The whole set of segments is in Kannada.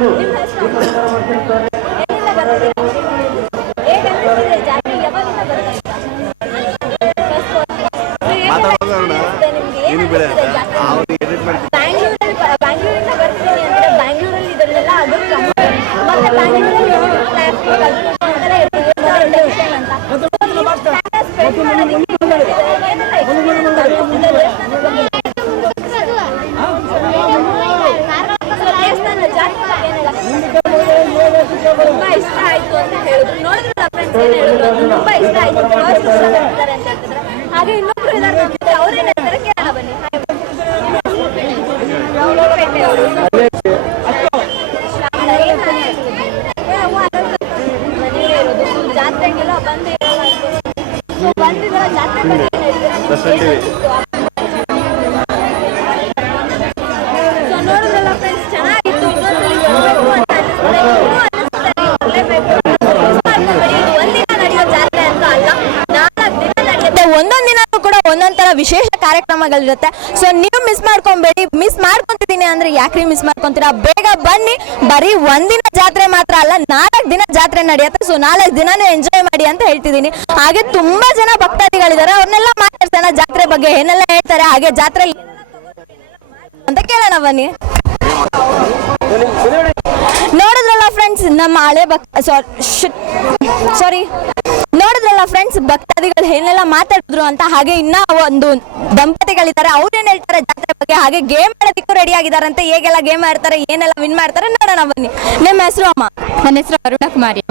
ನಿಮ್ಮ ಹೆಸರು ಎಲ್ಲಿಂದ ಬರ್ತಿದ್ದೀರಾ? ಹೇಗೆ ಅನಿಸ್ತಿದೆ ಜಾತ್ರೆ? ಯಾವಾಗಿಂದ ಬರ್ತಾ ಇದ್ದೀರಾ? ಬ್ಯಾಂಗ್ಳೂರಿಂದ ಬರ್ತೀನಿ ಅಂದ್ರೆ ಬ್ಯಾಂಗ್ಳೂರಲ್ಲಿ ಇದನ್ನೆಲ್ಲ ಆಗುತ್ತೆ ಮತ್ತೆ ಬ್ಯಾಂಗ್ಳೂರಲ್ಲಿ ತುಂಬಾ ಇಷ್ಟ ಆಯ್ತು ಅಂತ ಹೇಳಿದ್ರು. ನೋಡಿದ್ರಲ್ಲ ಫ್ರೆಂಡ್ಸ್ ಏನ್ ಹೇಳಿದ್ರು, ತುಂಬಾ ಇಷ್ಟ ಆಯ್ತು ಅಂತ ಹೇಳ್ತಿದ್ದಾರೆ. ಹಾಗೆ ಇನ್ನೊಬ್ರು ಇದಾರೆ, ಅವ್ರೇನ್ ಹೇಳ್ತಾರೆ ಕೇಳೋಣ ಬನ್ನಿ. ಜಾತ್ರೆಗೆಲ್ಲ ಬಂದಿರೋ ಜಾತ್ರೆ ಬಗ್ಗೆ ಏನ್ ಹೇಳ್ತೀರಾ? ಸೊ ನೋಡಿದ್ರಲ್ಲ ಫ್ರೆಂಡ್ಸ್, ಚೆನ್ನಾಗಿತ್ತು. ಇನ್ನೊಂದ್ಸಲಿ ಬರ್ಬೇಕು ಅಂತ ಒಂದೊಂದ್ ದಿನ ಕೂಡ ಒಂದೊಂದ್ ತರ ವಿಶೇಷ ಕಾರ್ಯಕ್ರಮಗಳಿರುತ್ತೆ. ಸೊ ನೀವು ಮಿಸ್ ಮಾಡ್ಕೊಂಬೇಡಿ. ಮಿಸ್ ಮಾಡ್ಕೊಂತಿದ್ದೀನಿ ಅಂದ್ರೆ ಯಾಕ್ರಿ ಮಿಸ್ ಮಾಡ್ಕೊಂತೀರಾ? ಬೇಗ ಬನ್ನಿ. ಬರೀ ಒಂದಿನ ಜಾತ್ರೆ ಮಾತ್ರ ಅಲ್ಲ, 4 ದಿನ ಜಾತ್ರೆ ನಡೆಯುತ್ತೆ. ಸೊ 4 ದಿನಾನು ಎಂಜಾಯ್ ಮಾಡಿ ಅಂತ ಹೇಳ್ತಿದ್ದೀನಿ. ಹಾಗೆ ತುಂಬಾ ಜನ ಭಕ್ತಾದಿಗಳಿದ್ದಾರೆ, ಅವ್ರನ್ನೆಲ್ಲ ಮಾತಾಡ್ಸೋಣ, ಜಾತ್ರೆ ಬಗ್ಗೆ ಏನೆಲ್ಲ ಹೇಳ್ತಾರೆ, ಹಾಗೆ ಜಾತ್ರೆ ಅಂತ ಕೇಳೋಣ ಬನ್ನಿ. ನೋಡಿದ್ರಲ್ಲ ಫ್ರೆಂಡ್ಸ್, ನಮ್ಮ ಹಳೆ ನೋಡಿದ್ರಲ್ಲ ಫ್ರೆಂಡ್ಸ್, ಭಕ್ತಾದಿಗಳು ಏನೆಲ್ಲ ಮಾತಾಡಿದ್ರು ಅಂತ. ಹಾಗೆ ಇನ್ನ ಒಂದು ದಂಪತಿಗಳಿದ್ದಾರೆ, ಅವ್ರೇನ್ ಹೇಳ್ತಾರೆ ಜಾತ್ರೆ ಬಗ್ಗೆ. ಹಾಗೆ ಗೇಮ್ ಆಡೋದಕ್ಕೂ ರೆಡಿ ಆಗಿದಾರಂತೆ. ಹೇಗೆಲ್ಲ ಗೇಮ್ ಆಡ್ತಾರೆ, ಏನೆಲ್ಲ ವಿನ್ ಮಾಡ್ತಾರೆ ನೋಡೋಣ ಬನ್ನಿ. ನಿಮ್ಮ ಹೆಸರು ಅಮ್ಮ? ನನ್ನ ಹೆಸರು ಅರುಣ ಕುಮಾರಿ.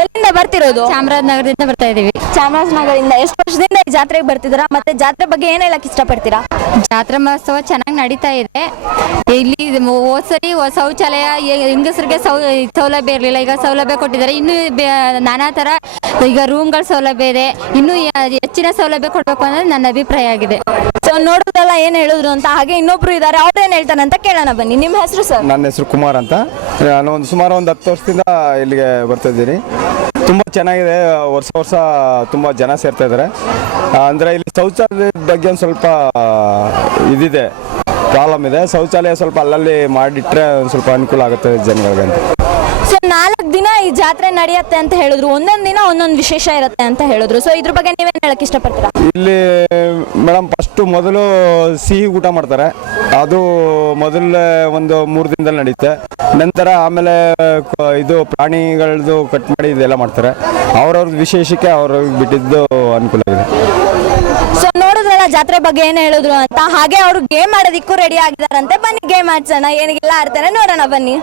ಎಲ್ಲಿಂದ ಬರ್ತಿರೋದು? ಚಾಮರಾಜನಗರದಿಂದ ಬರ್ತಾ ಇದೀವಿ. ಚಾಮರಾಜನಗರದಿಂದ. ಎಷ್ಟು ವರ್ಷದಿಂದ ಈ ಜಾತ್ರೆಗೆ ಬರ್ತಿದ್ದೀರಾ? ಮತ್ತೆ ಜಾತ್ರೆ ಬಗ್ಗೆ ಏನ್ ಹೇಳಕ್ ಇಷ್ಟಪಡ್ತೀರಾ? ಜಾತ್ರಾ ಮಹೋತ್ಸವ ಚೆನ್ನಾಗಿ ನಡೀತಾ ಇದೆ. ಇಲ್ಲಿ ಹೋದ್ಸರಿ ಶೌಚಾಲಯ ಹೆಂಗಸರಿಗೆ ಸೌಲಭ್ಯ ಇರಲಿಲ್ಲ, ಈಗ ಸೌಲಭ್ಯ ಕೊಟ್ಟಿದ್ದಾರೆ. ಇನ್ನು ನಾನಾ ತರ ಈಗ ರೂಮ್ಗಳ ಸೌಲಭ್ಯ ಇದೆ. ಇನ್ನು ಹೆಚ್ಚಿನ ಸೌಲಭ್ಯ ಕೊಡ್ಬೇಕು ಅನ್ನೋದು ನನ್ನ ಅಭಿಪ್ರಾಯ ಆಗಿದೆ. ಸೊ ನೋಡೋದಲ್ಲ ಏನ್ ಹೇಳಿದ್ರು ಅಂತ. ಹಾಗೆ ಇನ್ನೊಬ್ರು ಇದ್ದಾರೆ, ಅವ್ರೇನ್ ಹೇಳ್ತಾರೆ ಅಂತ ಕೇಳೋಣ ಬನ್ನಿ. ನಿಮ್ಮ ಹೆಸರು ಸರ್? ನನ್ನ ಹೆಸರು ಕುಮಾರ್ ಅಂತ. ನಾನು ಸುಮಾರು ಒಂದು 10 ವರ್ಷದಿಂದ ಇಲ್ಲಿಗೆ ಬರ್ತಾ ಇದ್ದೀನಿ. ತುಂಬ ಚೆನ್ನಾಗಿದೆ. ವರ್ಷ ತುಂಬ ಜನ ಸೇರ್ತಾ ಇದ್ದಾರೆ. ಅಂದರೆ ಇಲ್ಲಿ ಶೌಚಾಲಯದ ಬಗ್ಗೆ ಒಂದು ಸ್ವಲ್ಪ ಇದಿದೆ, ಪ್ರಾಬ್ಲಮ್ ಇದೆ. ಶೌಚಾಲಯ ಸ್ವಲ್ಪ ಅಲ್ಲಲ್ಲಿ ಮಾಡಿಟ್ರೆ ಒಂದು ಸ್ವಲ್ಪ ಅನುಕೂಲ ಆಗುತ್ತೆ ಜನಗಳಿಗೆ ಅಂತ. ಸೊ 4 ದಿನ ಈ ಜಾತ್ರೆ ನಡೆಯುತ್ತೆ ಅಂತ ಹೇಳಿದ್ರು. ಒಂದೊಂದು ದಿನ ಒಂದೊಂದು ವಿಶೇಷ ಇರುತ್ತೆ ಅಂತ ಹೇಳಿದ್ರು. ಸೊ ಇದ್ರ ಬಗ್ಗೆ ನೀವೇನು ಹೇಳಕ್ ಇಷ್ಟಪಡ್ತೀರಾ? ಇಲ್ಲಿ ಮೇಡಮ್ ಮೊದಲು ಸಿಹಿ ಊಟ ಮಾಡ್ತಾರೆ. ಅದು ಮೊದಲೇ ಒಂದು 3 ದಿನದಲ್ಲಿ ನಡೆಯುತ್ತೆ. ನಂತರ ಆಮೇಲೆ ಇದು ಪ್ರಾಣಿಗಳದ್ದು ಕಟ್ ಮಾಡಿ ಇದೆಲ್ಲ ಮಾಡ್ತಾರೆ. ಅವ್ರವ್ರದ್ದು ವಿಶೇಷಕ್ಕೆ ಅವ್ರಿಗೆ ಬಿಟ್ಟಿದ್ದು ಅನುಕೂಲ ಆಗಿದೆ. ಸೊ ನೋಡಿದ್ರಲ್ಲ ಜಾತ್ರೆ ಬಗ್ಗೆ ಏನು ಹೇಳಿದ್ರು ಅಂತ. ಹಾಗೆ ಅವರು ಗೇಮ್ ಆಡೋದಿಕ್ಕೂ ರೆಡಿ ಆಗಿದಾರಂತೆ. ಬನ್ನಿ ಗೇಮ್ ಆಡ್ಸೋಣ. ಏನಿಗೆಲ್ಲ ಆಡ್ತಾರೆ ನೋಡೋಣ ಬನ್ನಿ.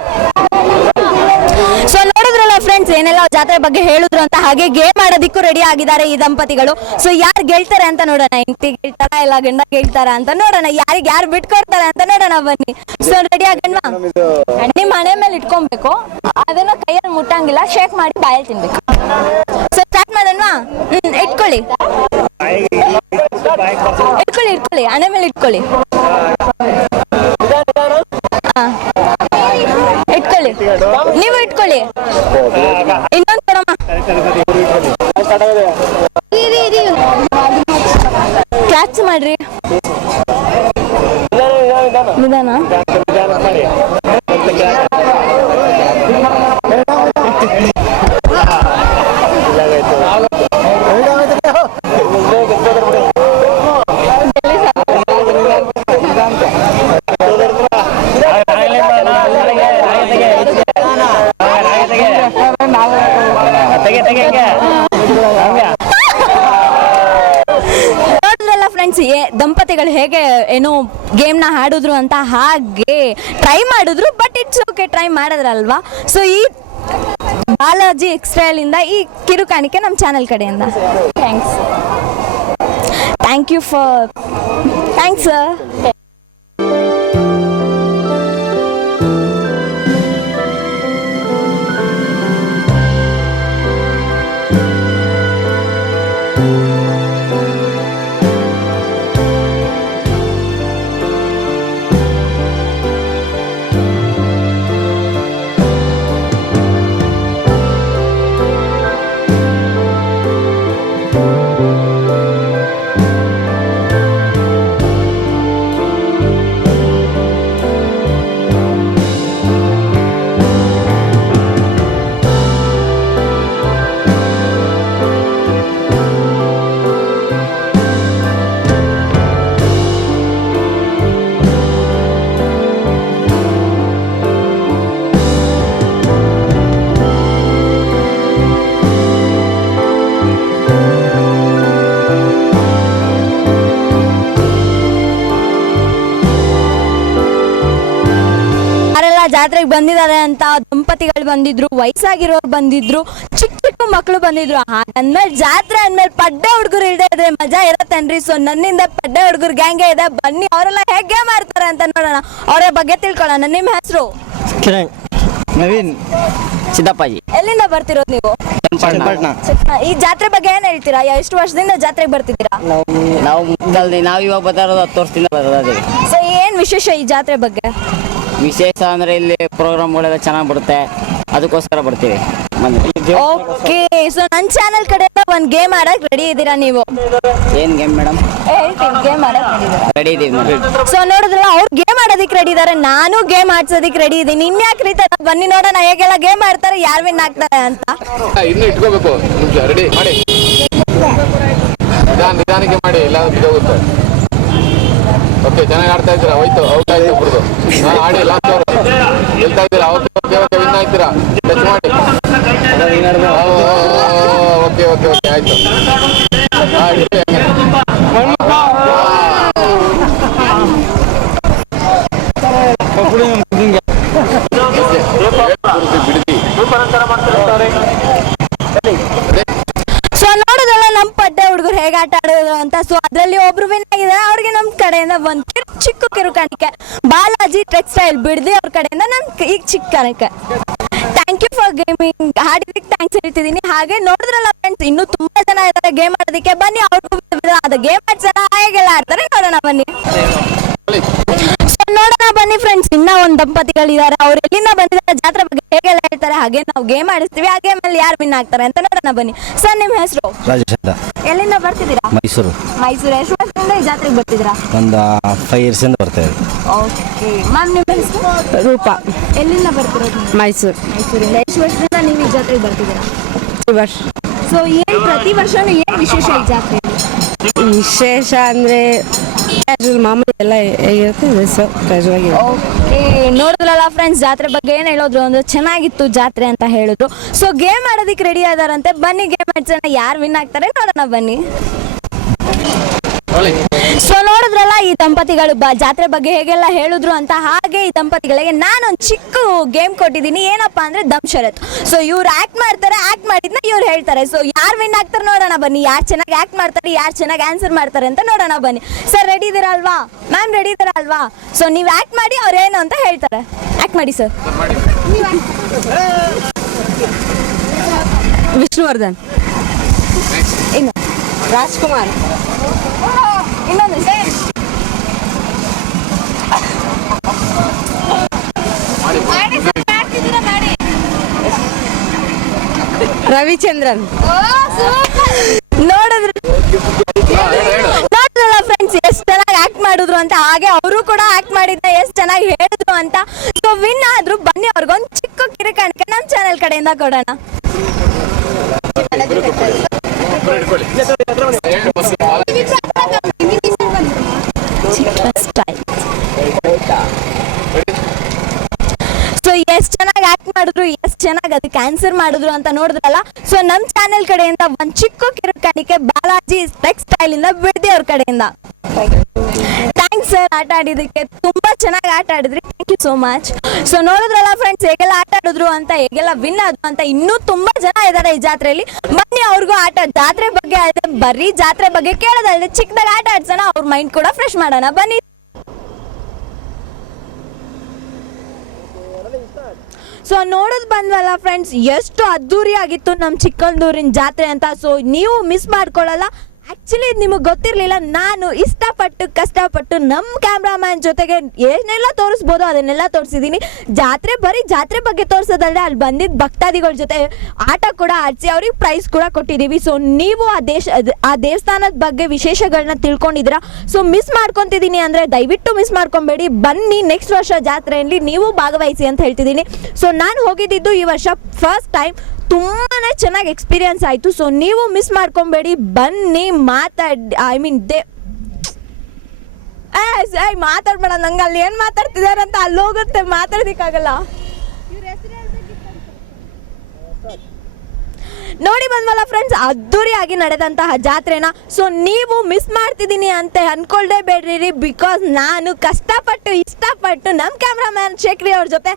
ಸೊ ನೋಡಿದ್ರಲ್ಲ ಫ್ರೆಂಡ್ಸ್, ಏನೆಲ್ಲ ಜಾತ್ರೆ ಬಗ್ಗೆ ಹೇಳಿದ್ರು ಅಂತ. ಹಾಗೆ ಗೇಮ್ ಆಡೋದಿಕ್ಕೂ ರೆಡಿ ಆಗಿದ್ದಾರೆ ಈ ದಂಪತಿಗಳು. ಸೊ ಯಾರು ಗೆಲ್ತಾರೆ ಅಂತ ನೋಡೋಣ. ಹೆಂಡತಿ ಗೆಲ್ತಾರ ಇಲ್ಲ ಗಂಡ ಗೆಲ್ತಾರ ಅಂತ ನೋಡೋಣ. ಯಾರಿಗೆ ಯಾರು ಬಿಟ್ಕೊಡ್ತಾರೆ ಅಂತ ನೋಡೋಣ ಬನ್ನಿ. ಸೊ ರೆಡಿ ಆಗಣ್ವಾ? ನಿಮ್ಮ ಮನೆ ಮೇಲೆ ಇಟ್ಕೊಬೇಕು, ಅದನ್ನ ಕೈಯಲ್ಲಿ ಮುಟ್ಟಂಗಿಲ್ಲ, ಶೇಕ್ ಮಾಡಿ ಬಾಯಲ್ಲಿ ತಿನ್ಬೇಕು. ಸೊ ಸ್ಟಾರ್ಟ್ ಮಾಡೋಣವಾ? ಇಟ್ಕೊಳ್ಳಿ ಹಣೆ ಮೇಲೆ ಇಟ್ಕೊಳ್ಳಿ. ಇಟ್ಕೊಳ್ಳಿ, ನೀವು ಇಟ್ಕೊಳ್ಳಿ. ಇನ್ನೊಂದು ಕೊಡಮ್ಮ. ಕ್ಯಾಚ್ ಮಾಡ್ರಿ. ನಿಧಾನ. ನೋಡಿದ್ರಲ್ಲ ಫ್ರೆಂಡ್ಸ್, ದಂಪತಿಗಳು ಹೇಗೆ ಏನೋ ಗೇಮ್ನ ಆಡಿದ್ರು ಅಂತ. ಹಾಗೆ ಟ್ರೈ ಮಾಡಿದ್ರು, ಬಟ್ ಇಟ್ಸ್ ಓಕೆ, ಟ್ರೈ ಮಾಡಿದ್ರಲ್ವಾ. ಸೊ ಈ ಬಾಲಾಜಿ ಎಕ್ಸ್ಟ್ರೈಲ್ ಇಂದ ಈ ಕಿರುಕಾಣಿಕೆ ನಮ್ಮ ಚಾನೆಲ್ ಕಡೆಯಿಂದ. Thanks sir. ಜಾತ್ರೆಗೆ ಬಂದಿದ್ದಾರೆ ಅಂತ ದಂಪತಿಗಳು ಬಂದಿದ್ರು, ವಯಸ್ಸಾಗಿರೋರು ಬಂದಿದ್ರು, ಚಿಕ್ಕ ಚಿಕ್ಕ ಮಕ್ಕಳು ಬಂದಿದ್ರು. ಹಾಗಂದ್ಮೇಲೆ ಜಾತ್ರೆ ಅಂದ್ಮೇಲೆ ಪಡ್ಡೆ ಹುಡುಗರು ಇಲ್ಲದೆ ಇದ್ರೆ ಮಜಾ ಇರತ್ತೇನ್ರಿ? ಸೊ ನನ್ನಿಂದ ಪಡ್ಡೆ ಹುಡುಗರು ಗ್ಯಾಂಗೆ ಇದೆ, ಬನ್ನಿ ಅವರೆಲ್ಲ ಹೇಗೆ ಮಾಡ್ತಾರೆ ಅಂತ ನೋಡೋಣ, ಅವರ ಬಗ್ಗೆ ತಿಳ್ಕೊಳ್ಳೋಣ. ನಿಮ್ಮ ಹೆಸರು? ಕಿರಣ್, ನವೀನ್, ಸಿದ್ದಪ್ಪಾಜಿ. ಎಲ್ಲಿಂದ ಬರ್ತಿರೋದು ನೀವು? ಚನ್ನಪಟ್ಟಣ. ಈ ಜಾತ್ರೆ ಬಗ್ಗೆ ಏನ್ ಹೇಳ್ತೀರಾ? ಎಷ್ಟು ವರ್ಷದಿಂದ ಜಾತ್ರೆಗೆ ಬರ್ತಿದ್ದೀರಾ? ನಾವು ಇವಾಗ ಬರ್ತಾ ಇರೋದು 10 ವರ್ಷದಿಂದ ಬರೋದೇ. ಸೊ ಏನ್ ವಿಶೇಷ ಈ ಜಾತ್ರೆ ಬಗ್ಗೆ? ವಿಶೇಷ ಅಂದ್ರೆ ಇಲ್ಲಿ ಪ್ರೋಗ್ರಾಮ್ಗಳೆಲ್ಲ ಚೆನ್ನಾಗಿ ಬರುತ್ತೆ, ಅದಕ್ಕೋಸ್ಕರ ಬರ್ತೀವಿ. ಓಕೆ, ಸೊ ನನ್ನ ಚಾನೆಲ್ ಕಡೆಯಿಂದ ಒಂದು ಗೇಮ್ ಆಡಕ್ ರೆಡಿ ಇದ್ದೀರಾ ನೀವು? ಏನ್ ಗೇಮ್ ಮೇಡಮ್? ಹೇಳ್ತೀನಿ, ಗೇಮ್ ಆಡಕ್ ರೆಡಿ ಇದೀವಿ. ಸೊ ನೋಡಿದ್ರಲ್ಲ, ಅವ್ರು ಗೇಮ್ ಆಡೋದಕ್ಕೆ ರೆಡಿ ಇದಾರೆ, ನಾನು ಗೇಮ್ ಆಡ್ಸೋದಕ್ಕೆ ರೆಡಿ ಇದ್ದೀನಿ. ಇನ್ಯಾಕೆ ರೀತಿ ಬನ್ನಿ ನೋಡೋಣ ಹೇಗೆಲ್ಲ ಗೇಮ್ ಆಡ್ತಾರೆ, ಯಾರು ವಿನ್ ಆಗ್ತಾರೆ ಅಂತ. ಇನ್ನು ಇಟ್ಕೋಬೇಕು, ರೆಡಿ ಮಾಡಿ, ನಿಧಾನಕ್ಕೆ ಮಾಡಿ, ಇಲ್ಲ ಬಿದ್ದೋಗುತ್ತೆ. ಓಕೆ, ಚೆನ್ನಾಗಿ ಆಡ್ತಾ ಇದ್ದೀರಾ, ಹೋಯ್ತು, ಔಟ್ ಆಯ್ತು ಒಬ್ರದ್ದು. ನಾನು ಆಡಿ ಲಾಸ್ಟ್ ಅವರು ಗೆಲ್ತಾ ಇದ್ದೀರಾ, ಓಕೆ ಓಕೆ, ವಿನ್ ಆಯ್ತೀರಾ, ಟಚ್ ಮಾಡಿ. ಓಕೆ ಓಕೆ ಓಕೆ, ಆಯ್ತು. ಸೊ ನೋಡಿದ್ರಲ್ಲ ನಮ್ಮ ಪಡ್ಡೆ ಹುಡುಗರು ಹೇಗೆ ಆಟ ಆಡೋದು ಅಂತ. ಸೊ ಅದರಲ್ಲಿ ಒಬ್ರು ವಿನ್ ಆಗಿದ್ದಾರೆ, ಅವ್ರಿಗೆ ನಮ್ಮ ಕಡೆಯಿಂದ ಒಂದು ಚಿಕ್ಕ ಕಿರುಕಾಣಿಕೆ. ಬಾಲಾಜಿ ಟೆಕ್ಸ್ಟೈಲ್ ಬಿಡದಿ ಅವ್ರ ಕಡೆಯಿಂದ ನಮ್ ಈಗ ಚಿಕ್ಕ ಕಾಣಿಕೆ. ಥ್ಯಾಂಕ್ ಯು ಫಾರ್ ಗೇಮಿಂಗ್, ಹಾಡಿದಕ್ಕೆ ಥ್ಯಾಂಕ್ಸ್ ಹೇಳ್ತಿದ್ದೀನಿ. ಹಾಗೆ ನೋಡಿದ್ರಲ್ಲ ಫ್ರೆಂಡ್ಸ್, ಇನ್ನೂ ತುಂಬಾ ಜನ ಇದ್ದಾರೆ ಗೇಮ್ ಆಡೋದಕ್ಕೆ, ಬನ್ನಿ ಅವ್ರಿಗೂ ಅದು ಗೇಮ್ ಆಡ್ಸೋಣ, ಹೇಗೆಲ್ಲ ಆಡ್ತಾರೆ ನೋಡೋಣ ಬನ್ನಿ. ಸೊ ನೋಡೋಣ ಬನ್ನಿ ಫ್ರೆಂಡ್ಸ್, ಇನ್ನ ಒಂದು ದಂಪತಿಗಳಿದ್ದಾರೆ, ಅವ್ರು ಎಲ್ಲಿಂದ ಬಂದಿದ್ದಾರೆ, ಜಾತ್ರೆ ಬಗ್ಗೆ ಹೇಗೆಲ್ಲ ಹೇಳ್ತಾರೆ, ಹಾಗೆ ನಾವು ಗೇಮ್ ಆಡಿಸ್ತೀವಿ. ಆ ಗೇಮ್ ಅಲ್ಲಿ ಯಾರು ವಿನ್ ಆಗ್ತಾರೆ ಅಂತ ನೋಡೋಣ ಬನ್ನಿ. ಸರ್ ನಿಮ್ಮ ಹೆಸರು? ರಾಜೇಶ್ ಅಂತ. ಎಲ್ಲಿಂದ ಬರ್ತಿದ್ದೀರಾ? ಮೈಸೂರು. ಮೈಸೂರು. ಎಷ್ಟು ವರ್ಷದಿಂದ ಈ ಜಾತ್ರೆಗೆ ಬರ್ತಿದ್ದೀರಾ? ಒಂದು 5 years ಇಂದ ಬರ್ತಾ ಇದೆ. ಓಕೆ ಮ್ಯಾಮ್, ನಿಮ್ಮ ಹೆಸರು? ರೂಪ, ಎಲ್ಲಿಂದ ಬರ್ತಿರೋದು? ಮೈಸೂರು. ಮೈಸೂರಿಂದ. ಎಷ್ಟು ವರ್ಷದಿಂದ ನೀವು ಈ ಜಾತ್ರೆಗೆ ಬರ್ತಿದ್ದೀರಾ? ಈ ವರ್ಷ ಸೊ ಏನು ಪ್ರತಿ ವರ್ಷನೂ ಏನು ವಿಶೇಷ ಈ ಜಾತ್ರೆ? ವಿಶೇಷ ಅಂದರೆ ಕ್ಯಾಶುವಲ್ ಮಾಮೂಲಿ ಎಲ್ಲ ಹೇಗಿರುತ್ತೆ ಕ್ಯಾಶುವಲ್ ಆಗಿ. ಓಕೆ, ನೋಡಿದ್ರಲ್ಲ ಫ್ರೆಂಡ್ಸ್, ಜಾತ್ರೆ ಬಗ್ಗೆ ಏನು ಹೇಳಿದ್ರು ಅಂದ್ರೆ ಚೆನ್ನಾಗಿತ್ತು ಜಾತ್ರೆ ಅಂತ ಹೇಳಿದ್ರು. ಸೊ ಗೇಮ್ ಆಡೋದಕ್ಕೆ ರೆಡಿ ಆದಾರಂತೆ, ಬನ್ನಿ ಗೇಮ್ ಆಡ್ಸೋಣ, ಯಾರು ವಿನ್ ಆಗ್ತಾರೆ ನೋಡೋಣ ಬನ್ನಿ. ಸೊ ನೋಡಿದ್ರಲ್ಲ, ಈ ದಂಪತಿಗಳು ಜಾತ್ರೆ ಬಗ್ಗೆ ಹೇಗೆಲ್ಲ ಹೇಳಿದ್ರು ಅಂತ. ಹಾಗೆ ಈ ದಂಪತಿಗಳಿಗೆ ನಾನೊಂದು ಚಿಕ್ಕ ಗೇಮ್ ಕೊಟ್ಟಿದ್ದೀನಿ, ಏನಪ್ಪಾ ಅಂದ್ರೆ ದಮ್ ಶರತ್. ಸೊ ಇವ್ರು ಆಕ್ಟ್ ಮಾಡ್ತಾರೆ, ಆಕ್ಟ್ ಮಾಡಿದ್ನ ಇವ್ರು ಹೇಳ್ತಾರೆ. ಸೊ ಯಾರು ವಿನ್ ಆಗ್ತಾರೆ ನೋಡೋಣ ಬನ್ನಿ, ಯಾರು ಚೆನ್ನಾಗಿ ಆಕ್ಟ್ ಮಾಡ್ತಾರೆ, ಯಾರು ಚೆನ್ನಾಗಿ ಆನ್ಸರ್ ಮಾಡ್ತಾರೆ ಅಂತ ನೋಡೋಣ ಬನ್ನಿ. ಸರ್ ರೆಡಿ ಇದ್ದೀರಾ ಅಲ್ವಾ? ಮ್ಯಾಮ್ ರೆಡಿ ಇದ್ದೀರಾ ಅಲ್ವಾ? ಸೊ ನೀವು ಆಕ್ಟ್ ಮಾಡಿ, ಅವ್ರು ಏನು ಅಂತ ಹೇಳ್ತಾರೆ. ಆಕ್ಟ್ ಮಾಡಿ ಸರ್. ವಿಷ್ಣುವರ್ಧನ್, ಇನ್ನು ರಾಜ್ಕುಮಾರ್, ಇನ್ನೊಂದು ರವಿಚಂದ್ರನ್. ನೋಡಿದ್ರಲ್ಲ ಫ್ರೆಂಡ್ಸ್, ಎಷ್ಟು ಚೆನ್ನಾಗಿ ಆಕ್ಟ್ ಮಾಡಿದ್ರು ಅಂತ. ಹಾಗೆ ಅವರು ಕೂಡ ಆಕ್ಟ್ ಮಾಡಿದ್ದ ಎಷ್ಟು ಚೆನ್ನಾಗಿ ಹೇಳಿದ್ರು ಅಂತ. ಸೊ ವಿನ್ ಆದ್ರು, ಬನ್ನಿ ಅವ್ರಿಗೊಂದು ಚಿಕ್ಕ ಕಿರುಕಾಣಿಕೆ ನಮ್ಮ ಚಾನೆಲ್ ಕಡೆಯಿಂದ ಕೊಡೋಣ. ಸೊ ಎಷ್ಟು ಚೆನ್ನಾಗಿ ಆಕ್ಟ್ ಮಾಡಿದ್ರು, ಎಷ್ಟು ಚೆನ್ನಾಗಿ ಅದಕ್ಕೆ ಆನ್ಸರ್ ಮಾಡಿದ್ರು ಅಂತ ನೋಡಿದ್ರಲ್ಲ. ಸೊ ನಮ್ಮ ಚಾನೆಲ್ ಕಡೆಯಿಂದ ಒಂದು ಚಿಕ್ಕ ಕಿರುಕಾಣಿಕೆ ಬಾಲಾಜಿ ಟೆಕ್ಸ್ಟೈಲ್ ಇಂದ ಬಿಡದಿ ಅವ್ರ ಕಡೆಯಿಂದ. ಥ್ಯಾಂಕ್ಸ್ ಸರ್, ಆಟ ಆಡಿದ್ದಕ್ಕೆ ತುಂಬಾ ಚೆನ್ನಾಗಿ ಆಟ ಆಡಿದ್ರಿ, thank you so much. So ನೋಡಿದ್ರಲ್ಲ ಫ್ರೆಂಡ್ಸ್, ಹೇಗೆಲ್ಲ ಆಟ ಆಡಿದ್ರು ಅಂತ, ಹೇಗೆಲ್ಲ ವಿನ್ ಆದ್ರು ಅಂತ. ಇನ್ನೂ ತುಂಬಾ ಜನ ಇದ್ದಾರೆ ಈ ಜಾತ್ರೆಯಲ್ಲಿ, ಬನ್ನಿ ಅವ್ರಿಗೂ ಆಟ. ಜಾತ್ರೆ ಬಗ್ಗೆ ಬರೀ ಜಾತ್ರೆ ಬಗ್ಗೆ ಕೇಳೋದಲ್ಲದೆ ಚಿಕ್ಕದಾಗಿ ಆಟ ಆಡ್ಸೋಣ, ಅವ್ರ ಮೈಂಡ್ ಕೂಡ ಫ್ರೆಶ್ ಮಾಡೋಣ ಬನ್ನಿ. ಸೊ ನೋಡೋದು ಬಂದ್ವಲ್ಲ ಫ್ರೆಂಡ್ಸ್, ಎಷ್ಟು ಅದ್ದೂರಿ ಆಗಿತ್ತು ನಮ್ಮ ಚಿಕ್ಕಂದೂರಿನ ಜಾತ್ರೆ ಅಂತ. ಸೊ ನೀವು ಮಿಸ್ ಮಾಡ್ಕೊಳ್ಳಲ್ಲ. ಆ್ಯಕ್ಚುಲಿ ನಿಮಗೆ ಗೊತ್ತಿರಲಿಲ್ಲ, ನಾನು ಇಷ್ಟಪಟ್ಟು ಕಷ್ಟಪಟ್ಟು ನಮ್ಮ ಕ್ಯಾಮ್ರಾಮ್ಯಾನ್ ಜೊತೆಗೆ ಏನೆಲ್ಲ ತೋರಿಸ್ಬೋದು ಅದನ್ನೆಲ್ಲ ತೋರಿಸಿದ್ದೀನಿ. ಬರೀ ಜಾತ್ರೆ ಬಗ್ಗೆ ತೋರಿಸೋದಲ್ಲದೆ ಅಲ್ಲಿ ಬಂದಿದ್ದ ಭಕ್ತಾದಿಗಳ ಜೊತೆ ಆಟ ಕೂಡ ಆಡಿಸಿ ಅವ್ರಿಗೆ ಪ್ರೈಸ್ ಕೂಡ ಕೊಟ್ಟಿದ್ದೀವಿ. ಸೊ ನೀವು ಆ ದೇವಸ್ಥಾನದ ಬಗ್ಗೆ ವಿಶೇಷಗಳನ್ನ ತಿಳ್ಕೊಂಡಿದ್ದೀರಾ. ಸೊ ಮಿಸ್ ಮಾಡ್ಕೊತಿದ್ದೀನಿ ಅಂದರೆ ದಯವಿಟ್ಟು ಮಿಸ್ ಮಾಡ್ಕೊಬೇಡಿ, ಬನ್ನಿ ನೆಕ್ಸ್ಟ್ ವರ್ಷ ಜಾತ್ರೆಯಲ್ಲಿ ನೀವು ಭಾಗವಹಿಸಿ ಅಂತ ಹೇಳ್ತಿದ್ದೀನಿ. ಸೊ ನಾನು ಹೋಗಿದ್ದಿದ್ದು ಈ ವರ್ಷ ಫಸ್ಟ್ ಟೈಮ್, ತುಂಬಾ ಚೆನ್ನಾಗಿ ಎಕ್ಸ್ಪೀರಿಯನ್ಸ್ ಆಯಿತು. ಸೊ ನೀವು ಮಿಸ್ ಮಾಡ್ಕೊಬೇಡಿ, ಬನ್ನಿ ಮಾತಾಡ್ಬೇಡ, ನಂಗೆ ಅಲ್ಲಿ ಏನು ಮಾತಾಡ್ತಿದ್ದಾರೆ ಅಂತ ಅಲ್ಲಿ ಹೋಗುತ್ತೆ, ಮಾತಾಡೋದಕ್ಕಾಗಲ್ಲ. ನೋಡಿ ಬಂದ್ವಲ್ಲ ಫ್ರೆಂಡ್ಸ್, ಅದ್ದೂರಿಯಾಗಿ ನಡೆದಂತಹ ಜಾತ್ರೆನ. ಸೊ ನೀವು ಮಿಸ್ ಮಾಡ್ತಿದ್ದೀನಿ ಅಂತ ಅನ್ಕೊಳ್ದೇ ಬೇಡ್ರಿ, ಬಿಕಾಸ್ ನಾನು ಕಷ್ಟಪಟ್ಟು ಇಷ್ಟಪಟ್ಟು ನಮ್ಮ ಕ್ಯಾಮ್ರಾಮ್ಯಾನ್ ಶೇಖ್ರಿ ಅವ್ರ ಜೊತೆ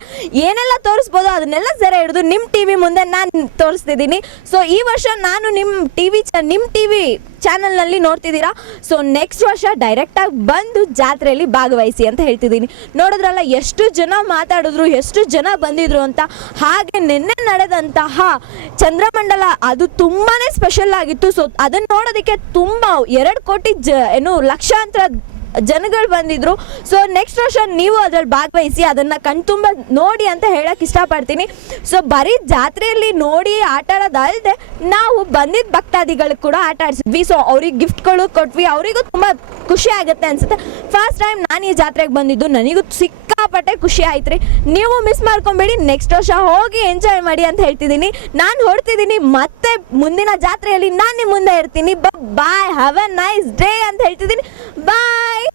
ಏನೆಲ್ಲ ತೋರಿಸ್ಬೋದು ಅದನ್ನೆಲ್ಲ ಸೆರೆ ಹಿಡಿದು ನಿಮ್ಮ ಟಿವಿ ಮುಂದೆ ನಾನು ತೋರಿಸ್ತಿದ್ದೀನಿ. ಸೊ ಈ ವರ್ಷ ನಾನು ನಿಮ್ಮ ಟಿವಿ ಚಾನಲ್ನಲ್ಲಿ ನೋಡ್ತಿದ್ದೀರಾ. ಸೊ ನೆಕ್ಸ್ಟ್ ವರ್ಷ ಡೈರೆಕ್ಟಾಗಿ ಬಂದು ಜಾತ್ರೆಯಲ್ಲಿ ಭಾಗವಹಿಸಿ ಅಂತ ಹೇಳ್ತಿದ್ದೀನಿ. ನೋಡಿದ್ರಲ್ಲ ಎಷ್ಟು ಜನ ಮಾತಾಡಿದ್ರು, ಎಷ್ಟು ಜನ ಬಂದಿದ್ರು ಅಂತ. ಹಾಗೆ ನಿನ್ನೆ ನಡೆದಂತಹ ಚಂದ್ರಮಂಡಲ ಅದು ತುಂಬಾ ಸ್ಪೆಷಲ್ ಆಗಿತ್ತು. ಸೊ ಅದನ್ನು ನೋಡೋದಕ್ಕೆ ತುಂಬ 2 ಕೋಟಿ ಲಕ್ಷಾಂತರ ಜನಗಳು ಬಂದಿದ್ರು. ಸೊ ನೆಕ್ಸ್ಟ್ ವರ್ಷ ನೀವು ಅದ್ರಲ್ಲಿ ಭಾಗವಹಿಸಿ ಅದನ್ನು ಕಣ್ತುಂಬ ನೋಡಿ ಅಂತ ಹೇಳಕ್ಕೆ ಇಷ್ಟಪಡ್ತೀನಿ. ಸೊ ಬರೀ ಜಾತ್ರೆಯಲ್ಲಿ ನೋಡಿ ಆಟ ಆಡೋದಲ್ಲದೆ ನಾವು ಬಂದಿದ್ದ ಭಕ್ತಾದಿಗಳಿಗೆ ಕೂಡ ಆಟ ಆಡಿಸಿದ್ವಿ. ಸೊ ಅವ್ರಿಗೆ ಗಿಫ್ಟ್ಗಳು ಕೊಟ್ವಿ, ಅವರಿಗೂ ತುಂಬ ಖುಷಿ ಆಗುತ್ತೆ ಅನ್ಸುತ್ತೆ. ಫಸ್ಟ್ ಟೈಮ್ ನಾನು ಈ ಜಾತ್ರೆಗೆ ಬಂದಿದ್ದು, ನನಗೂ ಸಿಕ್ಕಾಪಟ್ಟೆ ಖುಷಿ ಆಯ್ತು ರೀ. ನೀವು ಮಿಸ್ ಮಾಡ್ಕೊಂಬೇಡಿ, ನೆಕ್ಸ್ಟ್ ವರ್ಷ ಹೋಗಿ ಎಂಜಾಯ್ ಮಾಡಿ ಅಂತ ಹೇಳ್ತಿದ್ದೀನಿ. ನಾನು ಹೊರಡ್ತಿದ್ದೀನಿ, ಮತ್ತೆ ಮುಂದಿನ ಜಾತ್ರೆಯಲ್ಲಿ ನಾನು ನಿಮ್ಮ ಮುಂದೆ ಇರ್ತೀನಿ. ಬಾಯ್, ಹ್ಯಾವ್ ಅ ನೈಸ್ ಡೇ ಅಂತ ಹೇಳ್ತಿದ್ದೀನಿ. ಬಾಯ್.